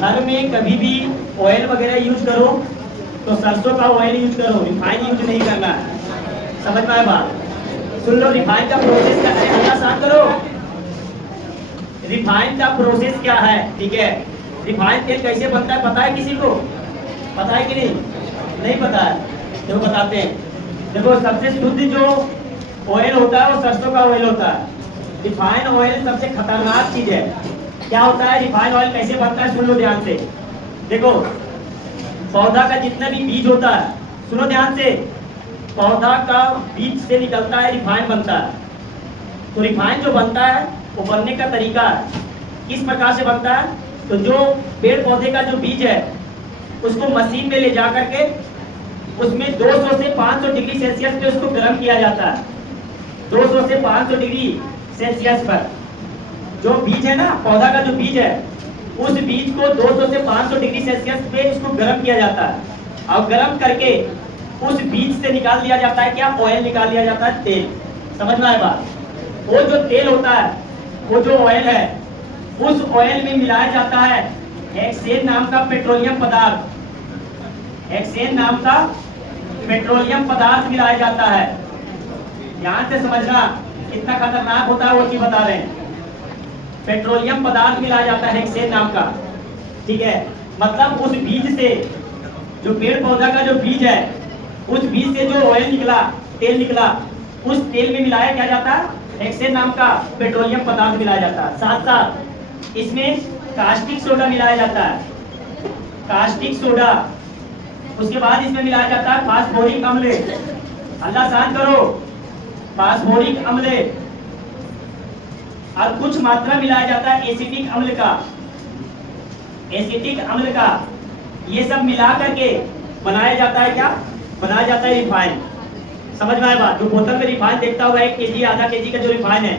घर में कभी भी ऑयल वगैरह यूज करो तो सरसों का ऑयल यूज करो, रिफाइंड यूज नहीं करना है। समझ में आए बात? सुन लो, रिफाइंड का प्रोसेस क्या है, अल्लाह साथ करो। रिफाइंड का प्रोसेस क्या है, ठीक है? रिफाइंड तेल कैसे बनता है पता है किसी को? पता है कि नहीं? नहीं पता है तो बताते हैं। देखो, सबसे शुद्ध जो ऑयल होता है वो सरसों का ऑयल होता है। रिफाइंड ऑयल सबसे खतरनाक चीज है। क्या होता है रिफाइंड ऑयल, कैसे बनता है सुन लो ध्यान से। देखो, पौधा का जितना भी बीज होता है, सुनो ध्यान से, पौधा का बीज से निकलता है रिफाइंड बनता है। तो रिफाइंड जो बनता है वो बनने का तरीका है, किस प्रकार से बनता है। तो जो पेड़ पौधे का जो बीज है उसको मशीन में ले जा करके उसमें 200 से 500 डिग्री सेल्सियस पे उसको गर्म किया जाता है। 200 से 500 डिग्री सेल्सियस पर जो बीज है ना, पौधा का जो बीज है, उस बीज को 200 से 500 डिग्री सेल्सियस पे उसको गर्म किया जाता है और गर्म करके उस बीज से निकाल दिया जाता है क्या, ऑयल निकाल लिया जाता है, तेल। समझ में आए बात? वो जो तेल होता है, वो जो ऑयल है, उस ऑयल में मिलाया जाता है हेक्सेन नाम का पेट्रोलियम पदार्थ। हेक्सेन नाम का पेट्रोलियम पदार्थ मिलाया जाता है। ध्यान से समझना, कितना खतरनाक होता है वो चीज बता रहे हैं। पेट्रोलियम पदार्थ मिलाया जाता है हेक्सेन नाम का, ठीक है? मतलब उस बीज से, जो पेड़ पौधा का जो बीज है, उस बीज से जो ऑयल निकला, तेल निकला, उस तेल में मिलाया क्या जाता है, हेक्सेन नाम का पेट्रोलियम पदार्थ मिलाया जाता है। साथ साथ इसमें कास्टिक सोडा मिलाया जाता है, कास्टिक सोडा। उसके बाद इसमें मिलाया जाता है फास्फोरिक अम्ल। अल्लाह शांत करो, फास्फोरिक अम्ल। और कुछ मात्रा मिलाया जाता है एसिटिक अम्ल का, एसिटिक अम्ल का। ये सब मिला करके बनाया जाता है क्या, बनाया जाता है रिफाइंड। समझ में आया बात? जो बोतल में रिफाइंड देखता होगा 1 केजी आधा केजी का जो रिफाइंड है,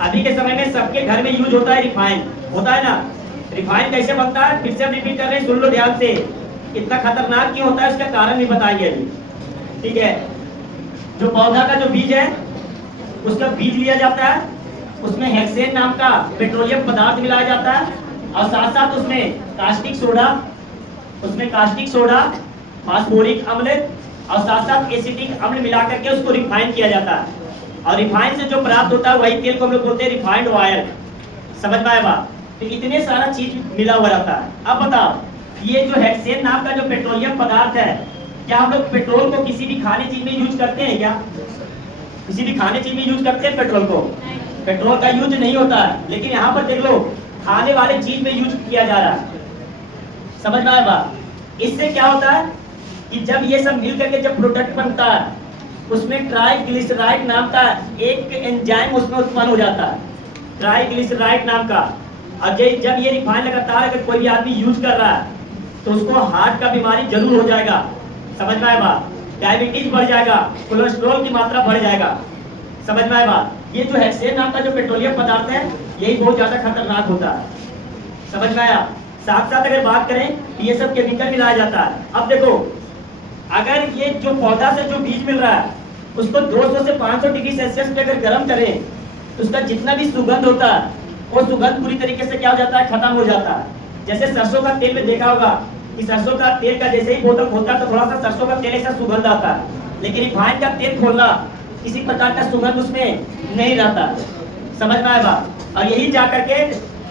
अभी के समय में सबके घर में यूज होता है रिफाइंड, होता है ना? रिफाइंड कैसे बनता है, फिर से रिपीट कर रहे हैं, सुन लो ध्यान से। इतना खतरनाक क्यों होता है उसका कारण भी बताएंगे अभी, ठीक है? जो पौधा का जो बीज है उसका बीज लिया जाता है, उसमें हेक्सेन नाम का पेट्रोलियम पदार्थ मिलाया जाता है और साथ साथ उसमें कास्टिक सोडा, उसमें कास्टिक सोडा, फास्फोरिक अम्ल और साथ साथ एसिटिक अम्ल मिला करके उसको रिफाइन किया जाता है। और रिफाइन से जो प्राप्त होता है वही तेल को हम लोग बोलते हैं रिफाइंड ऑयल। समझ में आया बात? तो इतने सारा चीज मिला हुआ रहता है। अब बताओ, ये जो हेक्सेन नाम का जो पेट्रोलियम पदार्थ है, क्या हम लोग पेट्रोल को किसी भी खाने चीज में यूज करते हैं क्या? किसी भी खाने चीज में यूज करते हैं पेट्रोल को? पेट्रोल का यूज नहीं होता है, लेकिन यहाँ पर देख लो खाने वाले चीज में यूज किया जा रहा है। समझ में आया बात? इससे क्या होता है कि जब ये सब मिल करके जब प्रोडक्ट बनता है, उसमें ट्राइग्लिसराइड नाम का एक एंजाइम उसमें उत्पन्न हो जाता है, ट्राइग्लिसराइड नाम का। और जब ये रिफाइन लगातार अगर कोई भी आदमी यूज कर रहा है तो उसको हार्ट का बीमारी जरूर हो जाएगा। समझ में आया बात? डायबिटीज बढ़ जाएगा, कोलेस्ट्रॉल की मात्रा बढ़ जाएगा। समझ में आया बात? ये जो हेक्सेन नाम का जो पेट्रोलियम पदार्थ है, यही बहुत ज्यादा खतरनाक होता है। समझ में आया? साथ साथ अगर बात करें तो ये सब केमिकल मिलाया जाता है। अब देखो, अगर ये जो पौधा से जो बीज मिल रहा है उसको 200 से 500 डिग्री सेल्सियस पे अगर गर्म करें तो उसका जितना भी सुगंध होता है वो सुगंध पूरी तरीके से क्या हो जाता है, खत्म हो जाता है। जैसे सरसों का तेल में देखा होगा कि सरसों का तेल का जैसे ही बोतल खोलता है तो थोड़ा सा सरसों का तेल ऐसा सुगंध आता है, लेकिन रिफाइंड का तेल खोलना किसी प्रकार का सुगंध उसमें नहीं रहता। समझ में आया बात? और यही जाकर के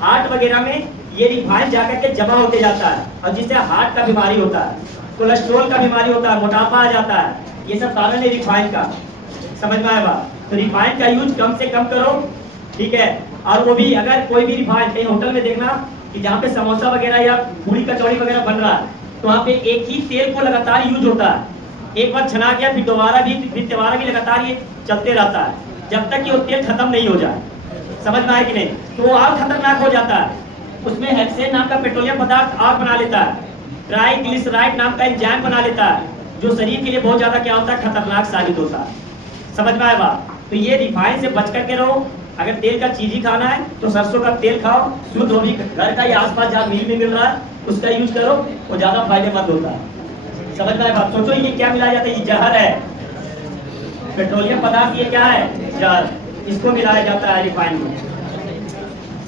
हार्ट वगैरह में ये रिफाइंड जाकर के जमा होते जाता है और जिससे हार्ट का बीमारी होता है, कोलेस्ट्रॉल का बीमारी होता है, मोटापा आ जाता है। ये सब कारण है रिफाइंड का। समझ में आया बात? तो रिफाइंड का यूज कम से कम करो, ठीक है? और वो भी अगर कोई भी रिफाइंड, कहीं होटल में देखना कि जहाँ पे समोसा वगैरह या पूरी कचौड़ी वगैरह बन रहा है तो वहाँ पे एक ही तेल को लगातार यूज होता है। एक बार छना गया फिर दोबारा भी लगातार ये चलते रहता है जब तक कि वो तेल खत्म नहीं हो जाए। समझ में आया कि नहीं? तो वो और खतरनाक हो जाता है। उसमें हेक्सेन नाम का पेट्रोलियम पदार्थ और बना लेता है, ट्राइग्लिसराइड नाम का एंजाइम बना लेता है, जो शरीर के लिए बहुत ज्यादा क्या होता है, खतरनाक साबित होता है। समझ में आया बात? तो ये रिफाइन से बच करके रहो। अगर तेल का चीज ही खाना है तो सरसों का तेल खाओ, शुद्ध वो भी घर का ही आसपास जहाँ मिल में मिल रहा है उसका यूज करो, वो ज्यादा फायदेमंद होता है। समझ में आया बात? सोचो ये क्या मिलाया जाता है, ये जहर है, पेट्रोलियम पदार्थ ये क्या है, जहर, इसको मिलाया जाता है रिफाइन में।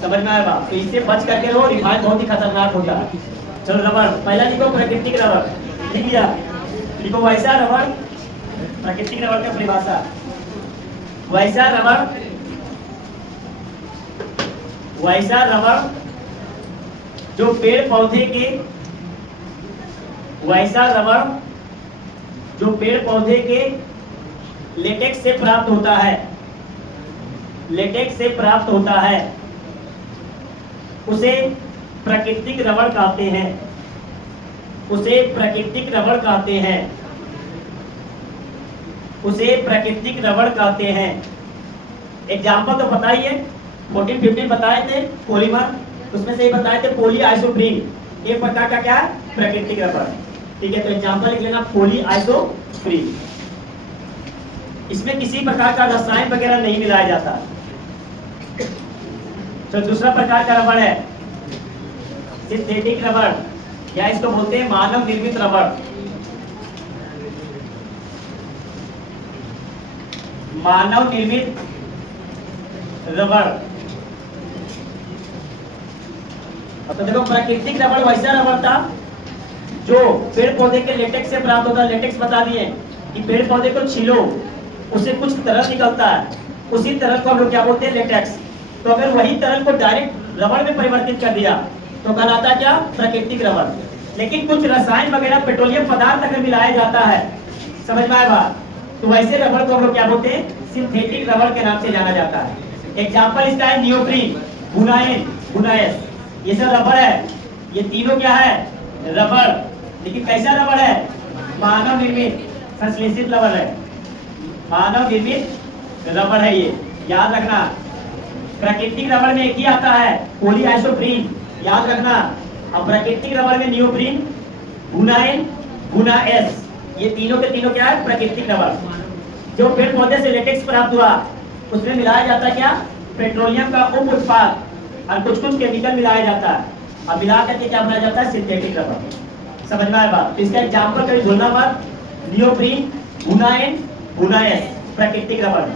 समझ में आया बात? तो इससे बच करके रहो, रिफाइन बहुत ही खतरनाक होता है। चलो रबड़, पहला लिखो प्राकृतिक रबड़, लिख लिया। लिखो वैसा रबड़, प्राकृतिक रबड़ का परिभाषा, वैसा रबड़, वैसा रबड़ जो पेड़ पौधे के, वैसा रबड़ जो पेड़ पौधे के लेटेक्स से प्राप्त होता है, लेटेक्स से प्राप्त होता है, उसे प्राकृतिक रबड़ कहते हैं, उसे प्राकृतिक रबड़ कहते हैं, उसे प्राकृतिक रबड़ कहते हैं। एग्जाम्पल तो पता ही है, 14-15 बताए थे पॉलीमर, उसमें से ही बताए थे पॉली आइसोप्रीन, एक प्रकार का क्या है, प्राकृतिक रबड़। ठीक है, तो एग्जाम्पल लिख लेना पॉली आइसोप्रीन। इसमें किसी प्रकार का रसायन वगैरह नहीं मिलाया जाता। तो दूसरा प्रकार का रबड़ है सिंथेटिक रबड़, या इसको बोलते हैं मानव निर्मित रबड़। मानव निर्मित रबड़। तो देखो प्राकृतिक रबड़ वैसा रबड़ था जो पेड़ पौधे के लेटेक्स से प्राप्त होता है। लेटेक्स बता दिए कि पेड़ पौधे को छीलो, उसे कुछ तरल निकलता है, उसी तरल को हम लोग क्या बोलते हैं, लेटेक्स। तो अगर वही तरल को डायरेक्ट रबड़ में परिवर्तित कर दिया तो कहलाता क्या, प्राकृतिक रबड़। लेकिन कुछ रसायन वगैरह पेट्रोलियम पदार्थ अगर मिलाया जाता है, समझ में आया बात, तो वैसे रबड़ को हम लोग क्या बोलते हैं, सिंथेटिक रबड़ के नाम से जाना जाता है। एग्जाम्पल इसका है नियोप्रीन, बुनाइन, बुनाएस, ये सब रबड़ है। ये तीनों क्या है, रबड़। लेकिन कैसा रबड़ है, मानव निर्मित संश्लेषित रबड़ है, मानव निर्मित रबड़ है ये, याद रखना। प्राकृतिक रबड़ में एक ही आता है पॉली आइसोप्रीन, याद रखना। अब प्राकृतिक रबड़ में नियोप्रीन, बुनाइन, बुनाएस, ये तीनों के तीनों क्या है, प्राकृतिक रबड़। जो पेड़ पौधे से लेटेक्स प्राप्त हुआ उसमें मिलाया जाता है क्या, पेट्रोलियम का उप उत्पाद और कुछ कुछ केमिकल मिलाया जाता है, अब मिला करके क्या बनाया जाता है, सिंथेटिक रबड़। समझ में आया बात? तो इसका एग्जाम्पल कभी भूलना मत, नियोप्रीन, बुनाइन, बुनाएस, प्राकृतिक रबड़,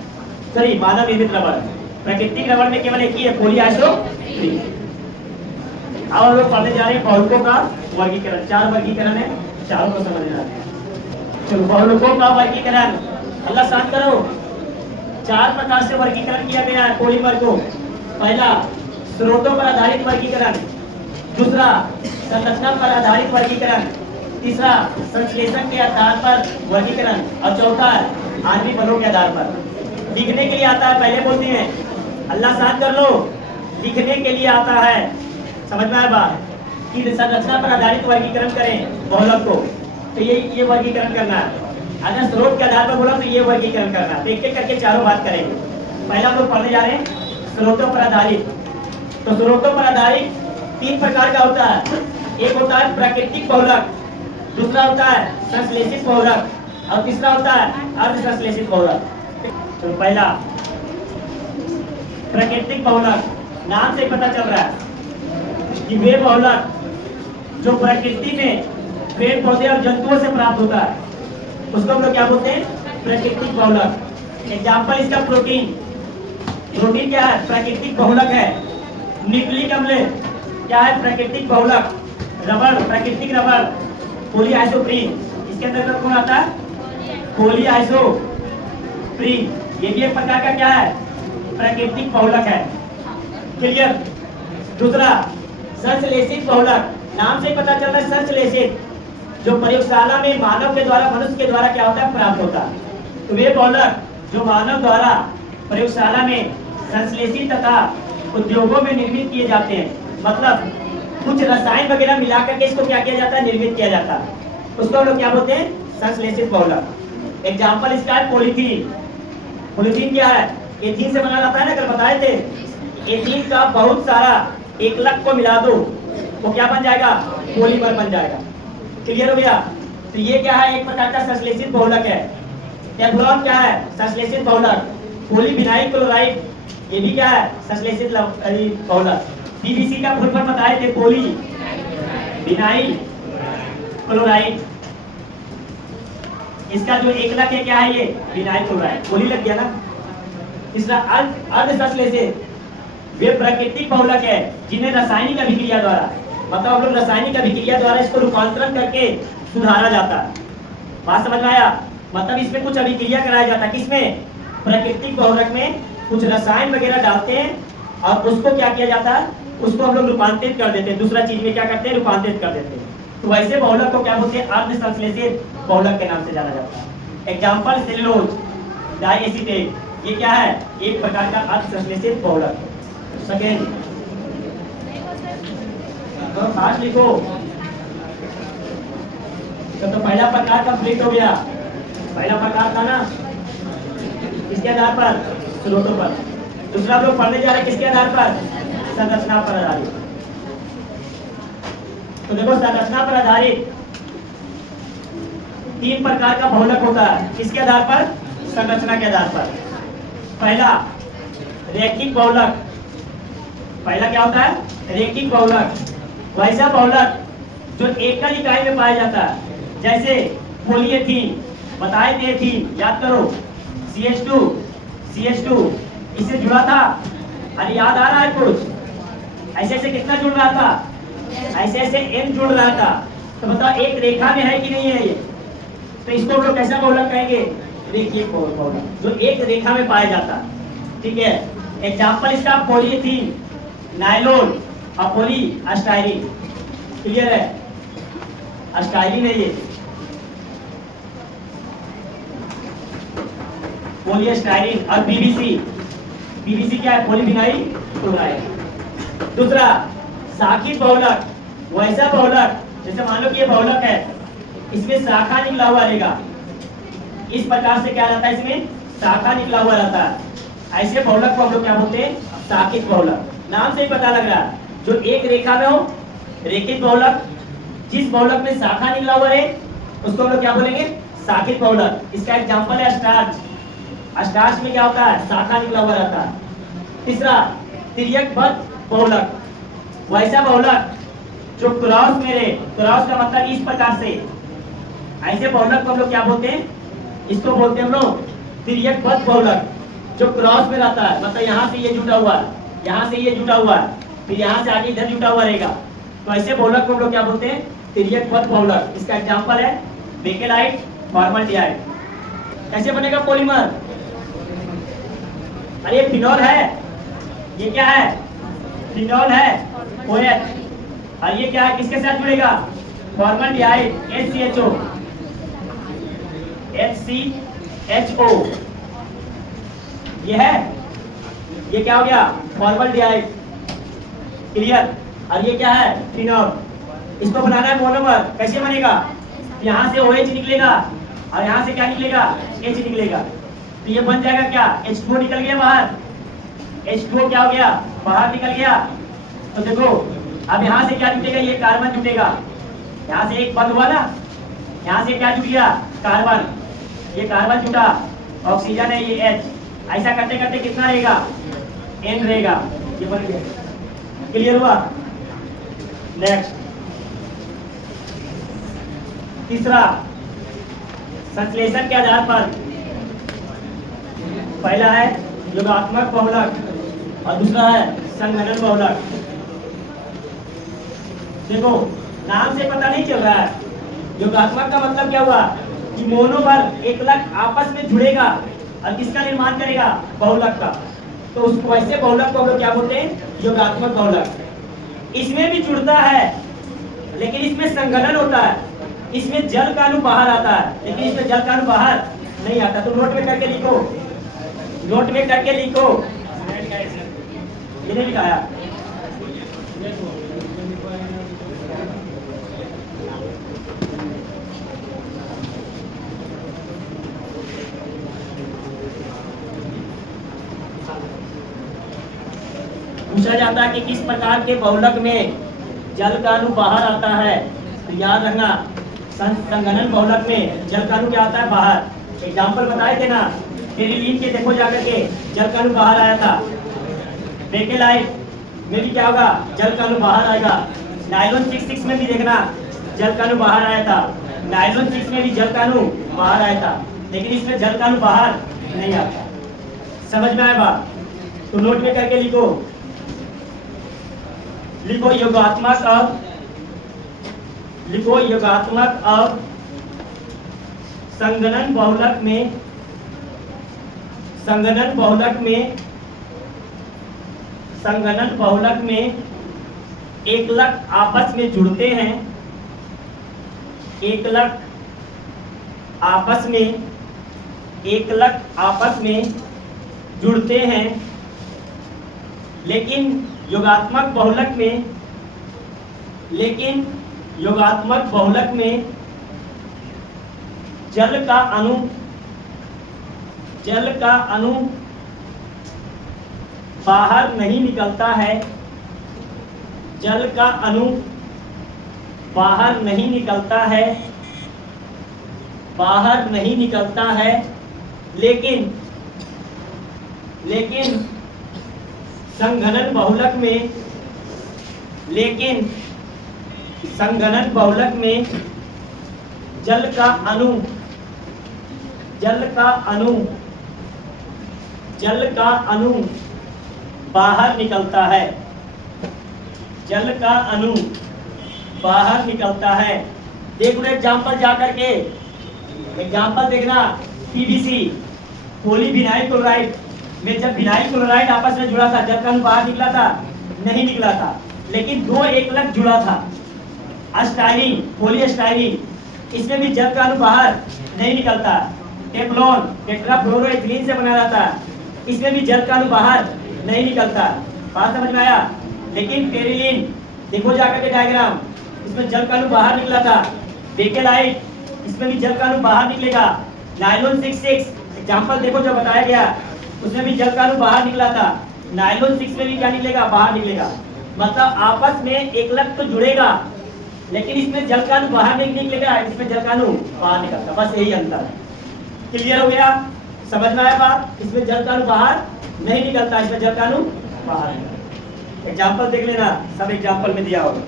सॉरी मानव निर्मित रबड़। प्राकृतिक रबड़ में केवल एक ही है, पॉली आइसोप्रीन। अब हम लोग पढ़ने जा रहे हैं बहुलकों का वर्गीकरण। 4 वर्गीकरण है, चारों को समझना है। चलो बहुलकों का वर्गीकरण, अल्लाह शांत करो। 4 प्रकार से वर्गीकरण किया गया है पॉलीमर को। पहला स्रोतों पर आधारित वर्गीकरण, दूसरा संरचना पर आधारित वर्गीकरण, तीसरा संश्लेषण के आधार पर वर्गीकरण, और चौथा आणविक बलों के आधार पर। लिखने के लिए आता है, पहले बोलते हैं अल्लाह शांत कर लो, लिखने के लिए आता है, समझ में आया बात, कि संरचना पर आधारित वर्गीकरण करें बहुलक को, तो ये वर्गीकरण करना है। अगर स्रोत के आधार पर बोला तो ये वर्गीकरण करना है। एक एक करके चारों बात करेंगे। पहला हम लोग पढ़ने जा रहे हैं स्रोतों पर आधारित। तो स्रोतों पर आधारित 3 प्रकार का होता है। एक होता है प्राकृतिक बहुलक, दूसरा होता है संश्लेषित बहुलक, और तीसरा होता है अर्ध संश्लेषित बहुलक। तो पहला प्राकृतिक बहुलक, नाम से पता चल रहा है कि वे बहुलक जो प्रकृति में पेड़ पौधे और जंतुओं से प्राप्त होता है उसको हम लोग क्या बोलते हैं, प्राकृतिक बहुलक। एग्जाम्पल इसका प्रोटीन। प्रोटीन क्या है, प्राकृतिक बहुलक है। न्यूक्लिक अम्ल क्या है, प्राकृतिक बहुलक। रबड़, प्राकृतिक रबड़, पॉली आइसोप्रीन, इसके अंदर कौन आता है, पॉली आइसोप्रीन, ये भी एक प्रकार का क्या है, प्राकृतिक बहुलक है। क्लियर? दूसरा संश्लेषित बहुलक, नाम से पता चलता है संश्लेषित, जो प्रयोगशाला में मानव के द्वारा, मनुष्य के द्वारा क्या होता है, प्राप्त होता है। तो वे बहुलक जो मानव द्वारा प्रयोगशाला में संश्लेषित तथा उद्योगों में निर्मित किए जाते हैं, मतलब कुछ रसायन वगैरह मिलाकर के इसको क्या किया जाता है, निर्मित किया जाता है, उसको हम लोग क्या बोलते हैं, संश्लेषित बहुलक। एग्जाम्पल इसका है पॉलीथीन। पॉलीथीन क्या है, एथीन से बना जाता है ना, कल बताए थे। एथीन का बहुत सारा एकलक को मिला दो वो क्या बन जाएगा, पॉलीमर बन जाएगा। क्लियर हो गया? तो ये क्या है, एक प्रकार का संश्लेषित बहुलक है। टेफ्लॉन क्या है, संश्लेषित बहुलक। पॉलीविनाइल क्लोराइड, ये भी क्या है, संश्लेषित बहुलक। पीवीसी का फुल फॉर्म बताए थे, पॉली विनाइल क्लोराइड। इसका जो एकलक है क्या है, ये विनाइल क्लोराइड, पॉली लग गया ना। तीसरा अर्ध संश्लेषित, वे प्राकृतिक बहुलक है जिन्हें रासायनिक अभिक्रिया द्वारा, मतलब हम लोग रासायनिक अभिक्रिया द्वारा इसको रूपांतरण करके सुधारा जाता है। बात समझ में आया? मतलब इसमें कुछ अभिक्रिया कराया जाता है, किसमें? प्राकृतिक बहुलक में कुछ रसायन वगैरह डालते हैं और उसको क्या किया जाता है, उसको हम लोग रूपांतरित कर देते हैं, दूसरा चीज में क्या करते हैं, रूपांतरित कर देते हैं। तो वैसे बहुलक को क्या बोलते हैं? अर्ध संश्लेषित बहुलक के नाम से जाना जाता है। एग्जाम्पल सेलुलोज डाइएसिटेट, ये क्या है? एक प्रकार का अर्ध संश्लेषित बहुलक। सेकेंड, तो फास्ट लिखो। तो पहला प्रकार कंप्लीट हो गया। पहला प्रकार था ना किसके आधार पर? स्रोतों पर। दूसरा हम लोग पढ़ने जा रहे हैं किसके आधार पर? संरचना पर आधारित। तो देखो संरचना पर आधारित 3 प्रकार का बहुलक होता है। किसके आधार पर? संरचना के आधार पर। पहला रैखिक बहुलक। पहला क्या होता है? रैखिक बहुलक। वैसा बहुलक जो एकल इकाई में पाया जाता है, जैसे पॉलीएथीन, बताए थे एथीन, याद करो, CH2 इससे जुड़ा था। अरे याद आ रहा है कुछ? ऐसे ऐसे कितना जुड़ रहा था? ऐसे ऐसे N जुड़ रहा था। तो बताओ एक रेखा में है कि नहीं है ये? तो इसको हम लोग कैसा बहुलक कहेंगे? रैखिक बहुलक, जो एक रेखा में पाया जाता है। ठीक है, एग्जाम्पल इसका पॉलीएथीन, नायलॉन और पॉलीस्टाइरीन। क्लियर है? स्टाइरीन है ये, पॉलीस्टाइरीन। और पीवीसी क्या है? Polyvinyl chloride. दूसरा शाखित बहुलक, वैसा बहुलक जैसे मान लो कि ये बहुलक है, इसमें शाखा निकला हुआ रहेगा। इस प्रकार से क्या रहता है? इसमें शाखा निकला हुआ रहता है। ऐसे बहुलक को हम लोग क्या बोलते हैं? शाखित बहुलक। नाम से ही पता लग रहा है, जो एक रेखा में हो, रेखित बहुलक। जिस बहुलक में शाखा निकला हुआ है उसको हम लोग क्या बोलेंगे? शाखित बहुलक। इसका एग्जांपल है स्टार्च। स्टार्च में क्या होता है? शाखा निकला हुआ रहता है। तीसरा तिर्यकबद्ध बहुलक, वैसा बहुलक जो क्रॉस में रहे। क्रॉस का मतलब इस प्रकार से, ऐसे बहुलक को हम लोग क्या बोलते हैं? इसको बोलते हैं हम लोग तिर्यकबद्ध बहुलक, जो क्रॉस में रहता है। मतलब यहाँ से ये जुटा हुआ है, यहाँ से ये जुटा हुआ है, फिर यहाँ से आगे इधर जुटा हुआ रहेगा। तो ऐसे बहुलक को हम लोग क्या बोलते हैं? तिर्यकबद्ध बहुलक। इसका एग्जांपल है बेकेलाइट, फॉर्मल्डिहाइड। कैसे बनेगा पॉलीमर? अरे फिनॉल है, ये क्या है? फिनॉल है, OH। और ये क्या है? किसके साथ जुड़ेगा? Formaldehyde, HCHO। ये है, ये क्या हो गया? फॉर्मल्डिहाइड। क्लियर? और ये क्या है? फिनॉल। इसको बनाना है मोनोमर। कैसे बनेगा? यहाँ से OH निकलेगा और यहाँ से क्या निकलेगा? H निकलेगा। तो ये बन जाएगा क्या? H2O निकल गया बाहर। H2O क्या हो गया? बाहर निकल गया। तो देखो अब यहाँ से क्या जुटेगा? ये कार्बन जुटेगा। यहाँ से एक बंद हुआ ना, यहाँ से क्या जुट गया? कार्बन। ये कार्बन जुटा, ऑक्सीजन है ये H। ऐसा करते करते कितना रहेगा? N रहेगा। ये बन गया। क्लियर हुआ? नेक्स्ट, तीसरा संश्लेषण के आधार पर। पहला है योगात्मक बहुलक और दूसरा है संघनन बहुलक। देखो नाम से पता नहीं चल रहा है, योगात्मक का मतलब क्या हुआ? कि मोनोमर एकलक आपस में जुड़ेगा और किसका निर्माण करेगा? बहुलक का। तो उस वैसे बहुलक को हम लोग क्या बोलते हैं? योगात्मक बहुलक। इसमें भी जुड़ता है लेकिन इसमें संघनन होता है। इसमें जल का अणु बाहर आता है लेकिन इसमें जल का अणु बाहर नहीं आता। तो नोट में करके लिखो, नोट में करके लिखो। ये नहीं लिखाया? पूछा जाता है कि किस प्रकार के बहुलक में जल का अणु बाहर आता है? तो याद रखना, संघनन बहुलक में जल का अणु क्या आता है? बाहर। एग्जाम्पल बताए थे ना, टेरिलीन के देखो जाकर के जल का अणु बाहर आया था। बेकेलाइट में भी क्या होगा? जल का अणु बाहर आएगा। नायलॉन 6 में भी देखना जल का अणु बाहर आया था। नायलॉन 6 में भी जल का अणु बाहर आया था, लेकिन इसमें जल का अणु बाहर नहीं आता। समझ में आया बात? तो नोट में करके लिखो, लिखो योगात्मक और संगणन बहुलक में एकलक आपस में जुड़ते हैं, एकलक आपस में जुड़ते हैं, लेकिन योगात्मक बहुलक में जल का अणु बाहर नहीं निकलता है, जल का अणु बाहर नहीं निकलता है, लेकिन संघनन बहुलक में जल का अणु बाहर निकलता है, देखो एग्जाम्पल जाकर के, एग्जाम्पल देखना। पीवीसी पॉलीविनाइल क्लोराइड में जब विनाइल क्लोराइड आपस में जुड़ा था, जल का अणु बाहर निकला था? नहीं निकला था, लेकिन दो एकलक जुड़ा था। अस्टाइलिन, पॉलीस्टाइलिन, इसमें भी जल का अणु बाहर नहीं निकलता। टेफ्लॉन टेट्राफ्लोरोएथिलीन से बना रहता है, इसमें भी जल का अणु बाहर नहीं निकलता। बात समझ में आया? लेकिन पेरिलीन देखो जाकर के डायग्राम, इसमें जल का अणु बाहर निकला था। बेकेलाइट, इसमें भी जल का अणु बाहर निकलेगा। नायलॉन 66 एग्जांपल देखो जो बताया गया, उसमें भी जल का अणु बाहर निकला था। नायलॉन 6 में भी क्या निकलेगा? बाहर निकलेगा। मतलब आपस में एकलक तो जुड़ेगा, लेकिन इसमें जल का अणु बाहर नहीं निकलेगा, इसमें जल का अणु बाहर निकलता। बस यही अंतर है। क्लियर हो गया? समझ में आया बात? इसमें जल का अणु बाहर नहीं निकलता, इसमें जल का अणु बाहर निकलता। एग्जाम्पल देख लेना, सब एग्जाम्पल में दिया होगा।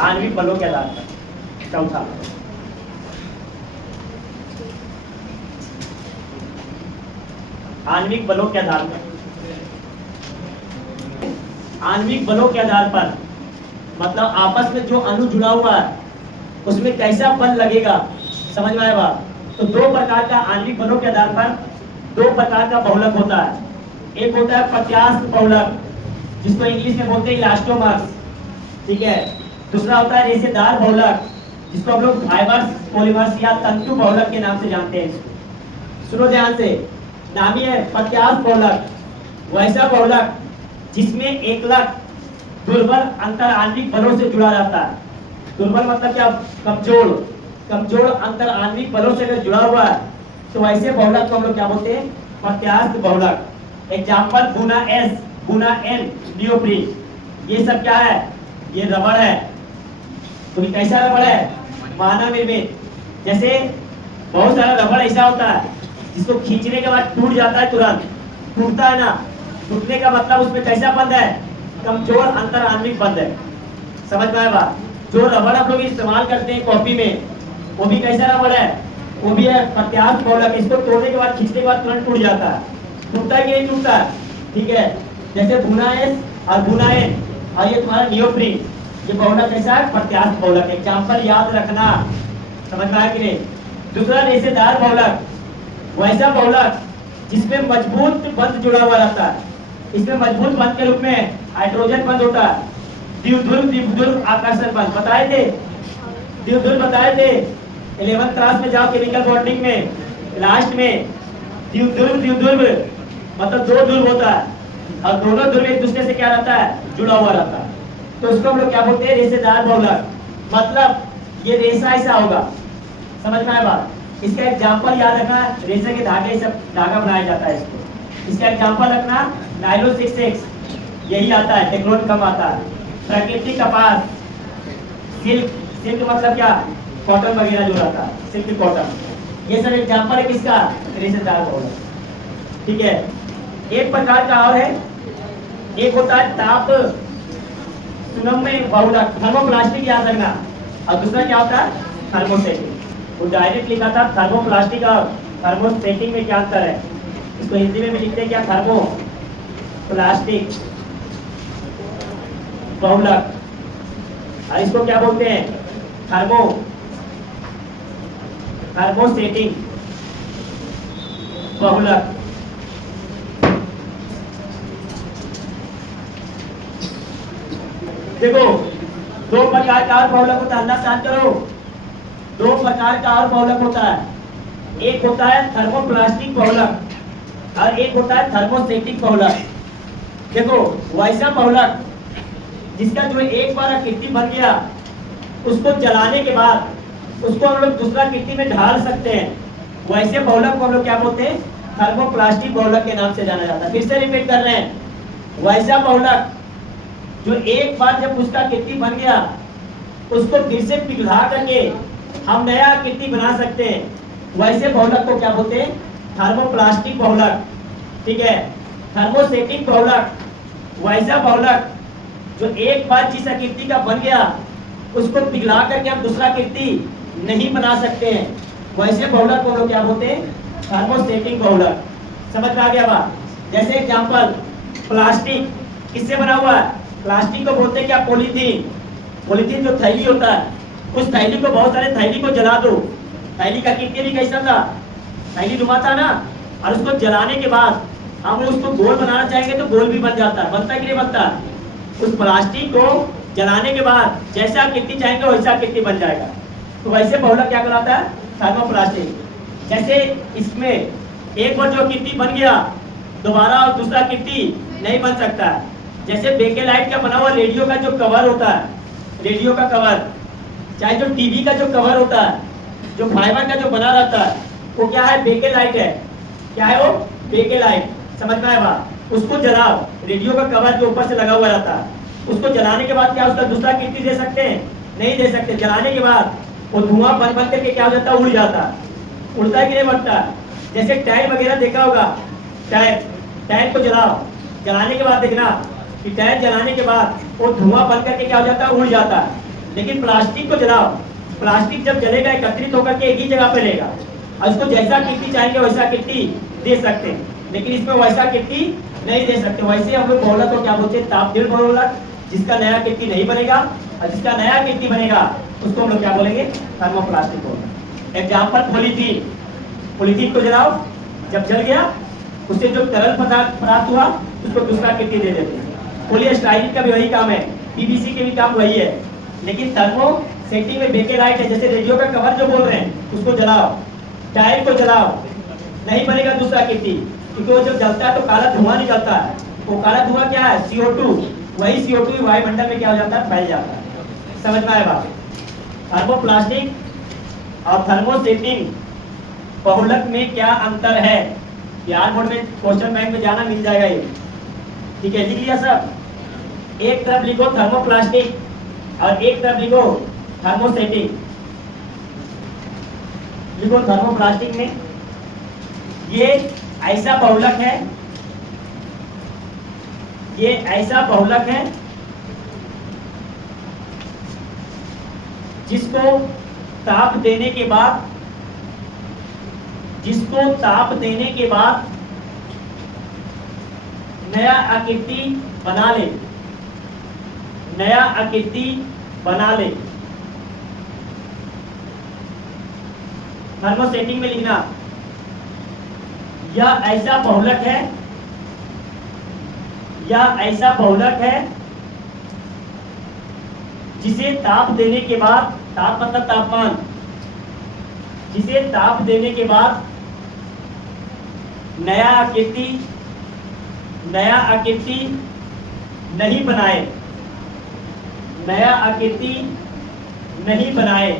आणविक बलों के आधार पर चौथा, आणविक बलों के आधार पर मतलब आपस में जो अणु जुड़ा हुआ है उसमें कैसा बल लगेगा, समझ में आया बात? तो दो प्रकार का आणविक बलों के आधार पर दो प्रकार का बहुलक होता है। एक होता है प्रत्यास्थ बहुलक, जिसको इंग्लिश में बोलते हैं इलास्टोमर्स, ठीक है। दूसरा होता है रेशेदार बहुलक, जिसको हम लोग फाइबर्स पॉलीमर्स या तंतु बहुलक के नाम से जानते हैं। सुनो ध्यान से, नामी है प्रत्यास्थ बहुलक, वैसा बहुलक जिसमें एकलक दुर्बल अंतर आणविक बलों से जुड़ा रहता है। दुर्बल मतलब क्या? कमजोर अंतर आणविक बलों से अगर जुड़ा हुआ है तो ऐसे बहुलक को हम लोग क्या बोलते हैं? प्रत्यास्थ बहुलक। एग्जाम्पल गुना एस, गुना एन, नियोप्रीन, ये सब क्या है? ये रबड़ है। तो कैसा रबड़ है? मानव निर्मित। जैसे बहुत सारा रबड़ ऐसा होता है जिसको खींचने के बाद टूट जाता है, तुरंत टूटता है ना। टूटने का मतलब उसमें कैसा बंध है? कमजोर अंतर आणविक बंध है। समझ में आया बात? जो रबड़ आप लोग इस्तेमाल करते हैं कॉपी में, वो भी कैसा रबड़ है? वो भी है प्रत्यास्थ बहुलक। इसको तोड़ने के बाद, खींचने के बाद तुरंत टूट जाता है। टूटता है कि नहीं टूटता? ठीक है। जैसे गुना एस और गुना एन और ये तुम्हारा नियोप्रीन, ये बहुलक कैसा है? प्रत्यास्थ बहुलक। एग्जाम्पल याद रखना, समझ में आया कि नहीं? दूसरा रेशेदार बहुलक, वैसा बहुलक जिसमें मजबूत बंध जुड़ा हुआ रहता है। इसमें मजबूत बंध के रूप में हाइड्रोजन बंध होता है। द्विध्रुव आकर्षण बंध बताए थे, द्विध्रुव बताए थे 11th क्लास में जाओ केमिकल बॉन्डिंग में, लास्ट में द्विध्रुव मतलब दो ध्रुव होता है और दोनों ध्रुव एक दूसरे से क्या रहता है? जुड़ा हुआ रहता है। तो उसको हम लोग क्या बोलते हैं? रेशेदार बहुलक। मतलब ये रेशा ऐसा होगा, समझ में आया बात? इसका एग्जाम्पल याद रखना, रेशे के धागे सब धागा बनाया जाता है इसको। इसका एग्जाम्पल रखना नायलॉन 66, यही आता है, टेक्नोन कम आता है। प्राकृतिक कपास, सिल्क, सिल्क मतलब क्या? कॉटन वगैरह जो रहता है, सिल्क कॉटन, ये सब एग्जाम्पल है किसका? रेशेदार बहुलक। ठीक है। एक प्रकार का और है, एक होता है ताप सुगम्य बहुलक, थर्मोप्लास्टिक याद रखना। और दूसरा क्या होता है? थर्मोसेटिंग। वो डायरेक्ट लिखा था थर्मोप्लास्टिक और थर्मोसेटिंग में क्या अंतर है? इसको हिंदी में भी लिखते हैं क्या? थर्मोप्लास्टिक। बहुलक, और इसको क्या बोलते हैं? थर्मोस्टेटिक बहुलक। देखो, दो प्रकार का और बहुलक होता है, अंदाज स्टार्ट करो। दो प्रकार का और बहुलक होता है, एक होता है थर्मोप्लास्टिक बहुलक और एक होता है थर्मोस्टेटिक बहुलक। देखो, वैसा बहुलक जिसका जो एक बार आकृति बन गया, उसको जलाने के बाद उसको हम लोग दूसरा आकृति में ढाल सकते हैं, वैसे बहुलक को हम लोग क्या बोलते हैं? थर्मोप्लास्टिक बहुलक के नाम से जाना जाता है। फिर से रिपीट कर रहे हैं, वैसा बहुलक जो एक बार जब उसका आकृति बन गया, उसको फिर से पिघला करके हम नया आकृति बना सकते हैं, वैसे बहुलक को क्या बोलते हैं? थर्मोप्लास्टिक बहुलक। ठीक है। थर्मोस्टेटिक बहुलक, वैसा बहुलक जो एक बार जिस आकृति का बन गया, उसको पिघला करके हम दूसरा आकृति नहीं बना सकते हैं, वैसे बहुलक को हम लोग क्या बोलते हैं? थर्मोस्टेटिक बहुलक। समझ में आ गया बात? जैसे एग्जांपल, प्लास्टिक किससे बना हुआ है? प्लास्टिक को बोलते हैं क्या? पॉलीथीन। पॉलीथीन जो थैली होता है, उस थैली को, बहुत सारे थैली को जला दो, थैली का आकृति भी कैसा था? थैली नुमा था ना, और उसको जलाने के बाद हम उसको गोल बनाना चाहेंगे तो गोल भी बन जाता है। बनता है कि नहीं बनता? उस प्लास्टिक को जलाने के बाद जैसा आकृति चाहेंगे वैसा आकृति बन जाएगा। तो वैसे बहुलक क्या कहलाता है? थर्मोप्लास्टिक। जैसे इसमें एक बार जो आकृति बन गया, दोबारा और दूसरा आकृति नहीं बन सकता है। जैसे बेकेलाइट का बना हुआ रेडियो का जो कवर होता है, रेडियो का कवर, चाहे जो टीवी का जो कवर होता है, जो फाइबर का जो बना रहता है, वो क्या है? बेकेलाइट है। क्या है वो? बेकेलाइट। समझ में आया बात? उसको जलाओ, रेडियो का कवर जो ऊपर से लगा हुआ रहता है, उसको जलाने के बाद क्या उसका दूसरा आकृति दे सकते हैं? नहीं दे सकते। जलाने के बाद वो धुआं बन बन करके क्या हो जाता है? उड़ जाता है। उड़ता है कि नहीं उड़ता? जैसे टायर वगैरह देखा होगा, टायर को जलाओ, जलाने के बाद देखना कि टायर जलाने के बाद वो धुआं बन करके क्या हो जाता है? उड़ जाता है। लेकिन प्लास्टिक को जलाओ, प्लास्टिक जब जलेगा एकत्रित होकर के एक ही जगह पे रहेगा, और उसको जैसा आकृति चाहेंगे वैसा आकृति दे सकते हैं, लेकिन इसमें वैसा आकृति नहीं दे सकते। वैसे हम लोग बहुलक को क्या बोलते हैं? तापदीप्त बहुलक, जिसका नया आकृति नहीं बनेगा, और जिसका नया आकृति बनेगा उसको हम लोग क्या बोलेंगे? थर्मोप्लास्टिक बहुलक। Example, polythene. पॉलीथीन को जलाओ, जब जल गया उससे जो तरल पदार्थ प्राप्त हुआ, उसको दूसरा आकृति दे देते हैं। पॉलीस्टाइरीन का भी वही काम है, पीवीसी के भी काम वही है। लेकिन थर्मोस्टेटिक में बेकेलाइट है। जैसे रेडियो का कवर जो बोल रहे हैं, उसको जलाओ, टायर को जलाओ, नहीं बनेगा दूसरा आकृति, क्योंकि वो जब जलता है तो काला धुआं निकलता है। वो काला धुआं क्या है? CO2। वही CO2 वायुमंडल में क्या हो जाता है? फैल जाता है। समझ में आया बात? थर्मोप्लास्टिक और थर्मोस्टेटिक बहुलक में क्या अंतर है? बिहार बोर्ड में क्वेश्चन बैंक में जाना मिल जाएगा ये। ठीक है, लिख लिया सब? एक तरफ लिखो थर्मोप्लास्टिक और एक तरफ लिखो थर्मोस्टेटिक। लिखो थर्मोप्लास्टिक में ये ऐसा बहुलक है, ये ऐसा बहुलक है जिसको ताप देने के बाद, नया आकृति बना ले, नया आकृति बना ले। थर्मोस्टेटिक में लिखना, यह ऐसा बहुलक है, यह ऐसा बहुलक है जिसे ताप देने के बाद, ताप मतलब तापमान, जिसे ताप देने के बाद नया आकृति नहीं बनाए, नया आकृति नहीं बनाए।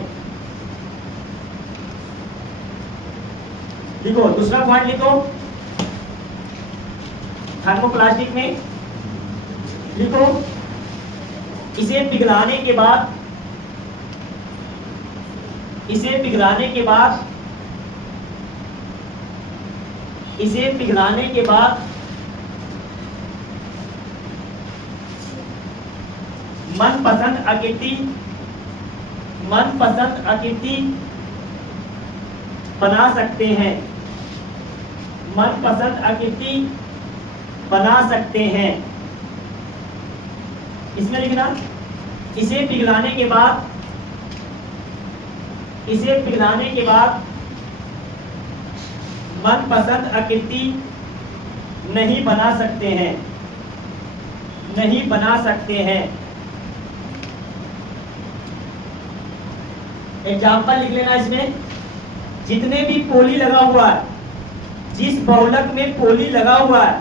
लिखो दूसरा पॉइंट लिखो थर्मोप्लास्टिक में, लिखो इसे पिघलाने के बाद, इसे पिघलाने के बाद, इसे पिघलाने के बाद मनपसंद आकृति, मनपसंद आकृति बना सकते हैं, मनपसंद आकृति बना सकते हैं। इसमें लिखना, इसे पिघलाने के बाद मनपसंद आकृति नहीं बना सकते हैं। एग्जाम्पल लिख लेना इसमें, जितने भी पोली लगा हुआ है, जिस बहुलक में पोली लगा हुआ है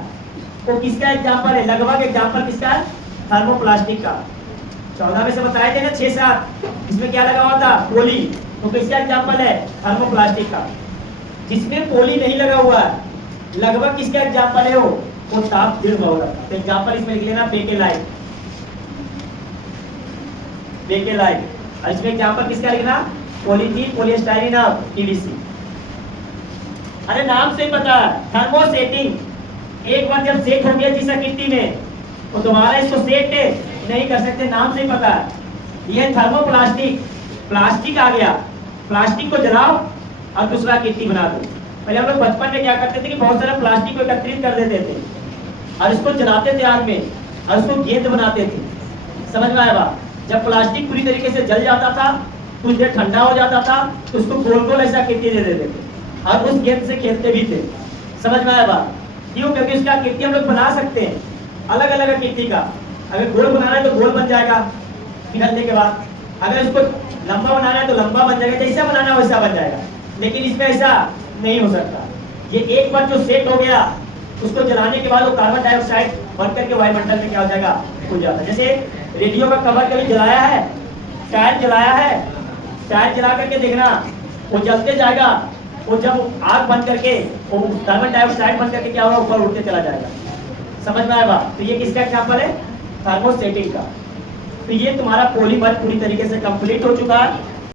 वो किसका एग्जाम्पल है? लगभग एग्जाम्पल किसका है? थर्मोप्लास्टिक का। 14 में से बताए थे ना 6-7, इसमें क्या लगा हुआ था? पोली। तो किसका एग्जाम्पल है? थर्मोप्लास्टिक का। जिसमें पोली नहीं लगा हुआ है, लगभग किसका एग्जाम्पल है? वो ताप दृढ़ बहुलक। तो एग्जाम्पल इसमें लिख लेना, बेकेलाइट। और इसमें एग्जाम्पल किसका लिखना? पॉलीथीन, पॉलीस्टाइरीन और पीवीसी। अरे नाम से पता है, थर्मोसेटिंग। एक बार जब सेट हो गया जिस आकृति में, तो दोबारा इसको सेट नहीं कर सकते, नाम से पता है। यह थर्मोप्लास्टिक, प्लास्टिक आ गया, प्लास्टिक को जलाओ और दूसरा आकृति बना दो। पहले हम लोग बचपन में क्या करते थे कि बहुत सारा प्लास्टिक को एकत्रित कर देते थे और इसको जलाते थे आग में और उसको गेंद बनाते थे। समझ में आया बात? जब प्लास्टिक पूरी तरीके से जल जाता था, कुछ देर ठंडा हो जाता था, तो उसको गोल गोल ऐसा आकृति दे देते थे और उस गेंद से खेलते भी थे। समझ में आया बात? क्यों? क्योंकि उसका आकृति हम लोग बना सकते हैं, अलग अलग आकृति का। अगर गोल बनाना है तो गोल बन जाएगा पिघलने के बाद, अगर इसको लंबा बनाना है तो लंबा बन जाएगा, जैसा बनाना है वैसा बन जाएगा। लेकिन इसमें ऐसा नहीं हो सकता। ये एक बार जो सेट हो गया, उसको जलाने के बाद वो कार्बन डाइऑक्साइड बन करके वायुमंडल में क्या हो जाएगा? हो जाता है। जैसे रेडियो का कवर कभी जलाया है, टायर जलाया है, टायर जला करके देखना, वो जलते जाएगा, वो जब आग बन करके वो कार्बन डाइऑक्साइड बन करके क्या होगा? ऊपर उड़ते चला जाएगा। समझ में आएगा? तो ये किसका एग्जाम्पल है? थर्मोसेटिंग का। तो ये तुम्हारा पॉलीमर पूरी तरीके से कंप्लीट हो चुका है।